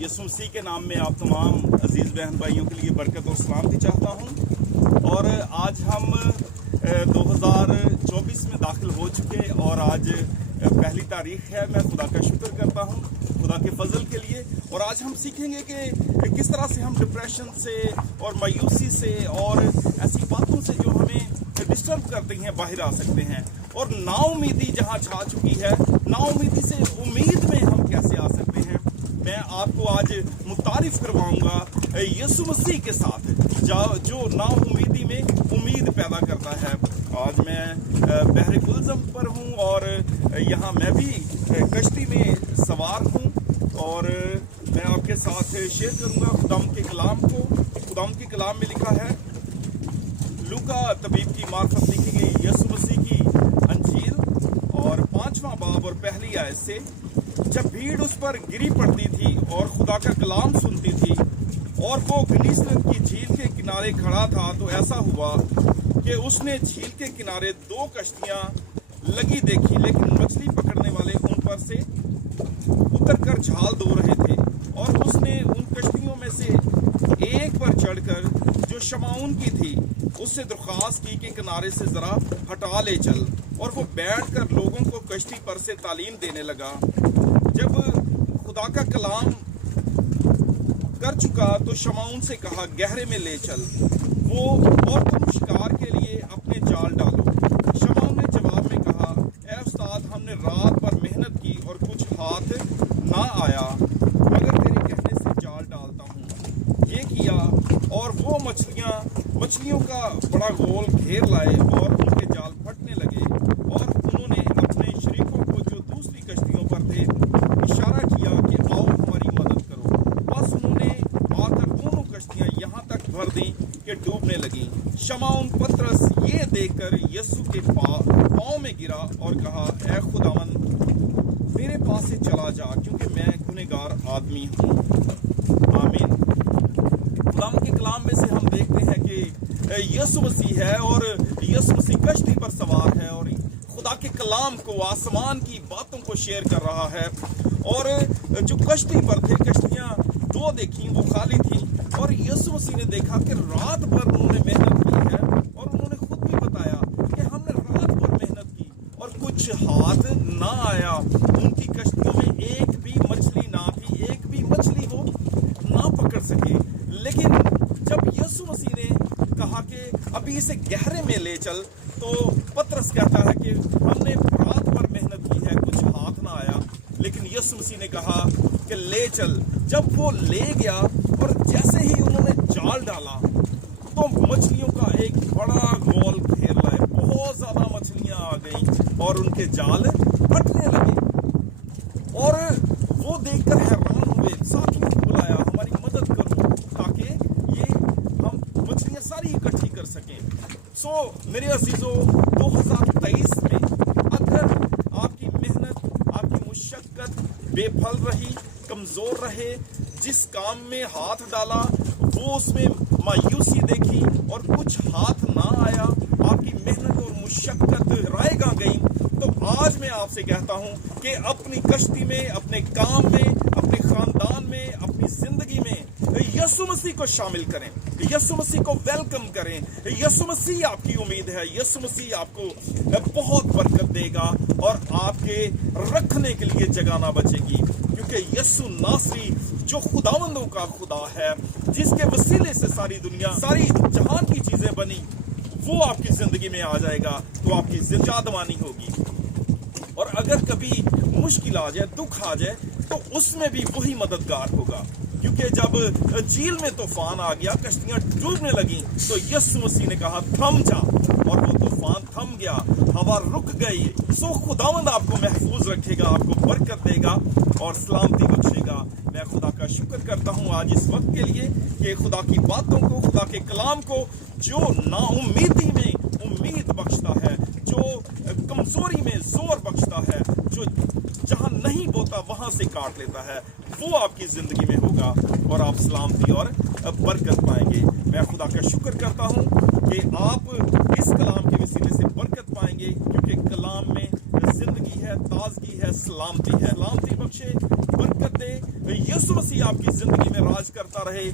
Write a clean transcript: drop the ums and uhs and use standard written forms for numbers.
یسوع مسیح کے نام میں آپ تمام عزیز بہن بھائیوں کے لیے برکت اور سلامتی چاہتا ہوں۔ اور آج ہم 2024 میں داخل ہو چکے اور آج پہلی تاریخ ہے۔ میں خدا کا شکر کرتا ہوں خدا کے فضل کے لیے، اور آج ہم سیکھیں گے کہ کس طرح سے ہم ڈپریشن سے اور مایوسی سے اور ایسی باتوں سے جو ہمیں ڈسٹرب کرتی ہیں باہر آ سکتے ہیں، اور نا امیدی جہاں چھا چکی ہے، نا امیدی سے امید میں ہم کیسے آ سکتے ہیں۔ میں آپ کو آج متعارف کرواؤں گا یسوع مسیح کے ساتھ جو نا امیدی میں امید پیدا کرتا ہے۔ آج میں بحر کلزم پر ہوں اور یہاں میں بھی کشتی میں سوار ہوں، اور میں آپ کے ساتھ شیئر کروں گا خداوند کے کلام کو۔ خداوند کے کلام میں لکھا ہے، لوکا طبیب کی معرفت لکھی گئی یسوع مسیح کی انجیل اور 5واں باب اور پہلی آیت سے، جب بھیڑ اس پر گری پڑتی تھی اور خدا کا کلام سنتی تھی اور وہ گنیسرت کی جھیل کے کنارے کھڑا تھا، تو ایسا ہوا کہ اس نے جھیل کے کنارے 2 کشتیاں لگی دیکھی، لیکن مچھلی پکڑنے والے ان پر سے اتر کر جھال دو رہے تھے، اور اس نے ان کشتیوں میں سے ایک پر چڑھ کر جو شمعون کی تھی اس سے درخواست کی کہ کنارے سے ذرا ہٹا لے چل، اور وہ بیٹھ کر لوگوں کو کشتی پر سے تعلیم دینے لگا۔ جب خدا کا کلام کر چکا تو شمعون سے کہا، گہرے میں لے چل وہ اور تم شکار کے لیے اپنے جال ڈالو۔ شمعون نے جواب میں کہا، اے استاد، ہم نے رات بھر محنت کی اور کچھ ہاتھ نہ آیا، مگر تیرے کہنے سے جال ڈالتا ہوں۔ یہ کیا اور وہ مچھلیوں کا بڑا گول گھیر لائے اور ان کے جال پھٹنے لگے، اور انہوں نے اپنے شریکوں کو جو دوسری کشتیوں پر تھے اشارہ کیا کہ آؤ ہماری مدد کرو، بس انہوں نے آ کر دونوں کشتیاں یہاں تک بھر دیں کہ ڈوبنے لگیں۔ شمعون پترس یہ دیکھ کر یسوع کے پاؤں میں گرا اور کہا، اے خداوند، میرے پاس سے چلا جا، کیونکہ میں گنہگار آدمی ہوں۔ آمین۔ خداوند کے کلام میں سے ہم دیکھتے ہیں کہ یسوع مسیح ہے اور یسوع مسیح کشتی پر سوار ہے اور خدا کے کلام کو، آسمان کی باتوں کو شیئر کر رہا ہے۔ اور جو کشتی پر تھے، کشتیاں 2 دیکھیں، وہ خالی تھیں، اور یسوع مسیح نے دیکھا کہ رات بھر انہوں نے محنت کی ہے، اور انہوں نے خود بھی بتایا کہ ہم نے رات بھر محنت کی اور کچھ ہاتھ نہ آیا۔ ان کی کشتیوں میں ایک بھی مچھلی نہ تھی، ایک بھی مچھلی وہ نہ پکڑ سکے۔ لیکن جب یسوع مسیح نے کہا کہ ابھی اسے گہرے میں لے چل، تو پترس کہتا ہے کہ ہم نے رات بھر محنت کی ہے، کچھ ہاتھ نہ آیا، لیکن یسوع مسیح نے کہا کہ لے چل۔ جب وہ لے گیا اور جیسے ہی انہوں نے جال ڈالا تو مچھلیوں کا ایک بڑا گول گھیر لائے، بہت زیادہ مچھلیاں آ گئیں اور ان کے جال پھٹنے لگے، اور وہ دیکھ کر حیران ہوئے، ساتھیوں کو بلایا، ہماری مدد کرو تاکہ یہ ہم مچھلیاں ساری اکٹھی کر سکیں۔ میرے عزیزو، 2023 میں اگر آپ کی محنت، آپ کی مشقت بے پھل رہی، کمزور رہے، جس کام میں ہاتھ ڈالا وہ اس میں مایوسی دیکھی اور کچھ ہاتھ نہ آیا، آپ کی محنت اور مشقت رائے گاں گئی، تو آج میں آپ سے کہتا ہوں کہ اپنی کشتی میں، اپنے کام میں، اپنے خاندان میں، اپنی زندگی میں یسوع مسیح کو شامل کریں، یسوع مسیح کو ویلکم کریں۔ یسوع مسیح آپ کی امید ہے، یسوع مسیح آپ کو بہت برکت دے گا اور آپ کے رکھنے کے لیے جگہ نہ بچے گی، کیونکہ یسوع ناصری جو خداوندوں کا خدا ہے، جس کے وسیلے سے ساری دنیا، ساری جہان کی چیزیں بنی، وہ آپ کی زندگی میں آ جائے گا تو آپ کی زندگی ہوگی۔ اور اگر کبھی مشکل آ جائے، دکھ آ جائے، تو اس میں بھی وہی مددگار ہوگا، کیونکہ جب جھیل میں طوفان آ گیا، کشتیاں ڈوبنے لگیں، تو یسوع مسیح نے کہا تھم جا، اور وہ طوفان تھم گیا، ہوا رک گئی۔ خداوند آپ کو محفوظ رکھے گا، آپ کو برکت دے گا اور سلامتی بخشے گا۔ میں خدا کا شکر کرتا ہوں آج اس وقت کے لیے کہ خدا کی باتوں کو، خدا کے کلام کو، جو نا امیدی میں امید بخشتا ہے، جو کمزوری میں زور بخشتا ہے، جو جہاں نہیں بوتا وہاں سے کاٹ لیتا ہے، وہ آپ کی زندگی میں ہوگا اور آپ سلامتی اور برکت پائیں گے۔ میں خدا کا شکر کرتا ہوں کہ آپ اس کلام کے وسیلے سے برکت پائیں گے، کیونکہ کلام میں زندگی ہے، تازگی ہے، سلامتی ہے۔ سلامتی بخشے، برکت دے یسوع مسیح آپ کی زندگی میں راج کرتا رہے.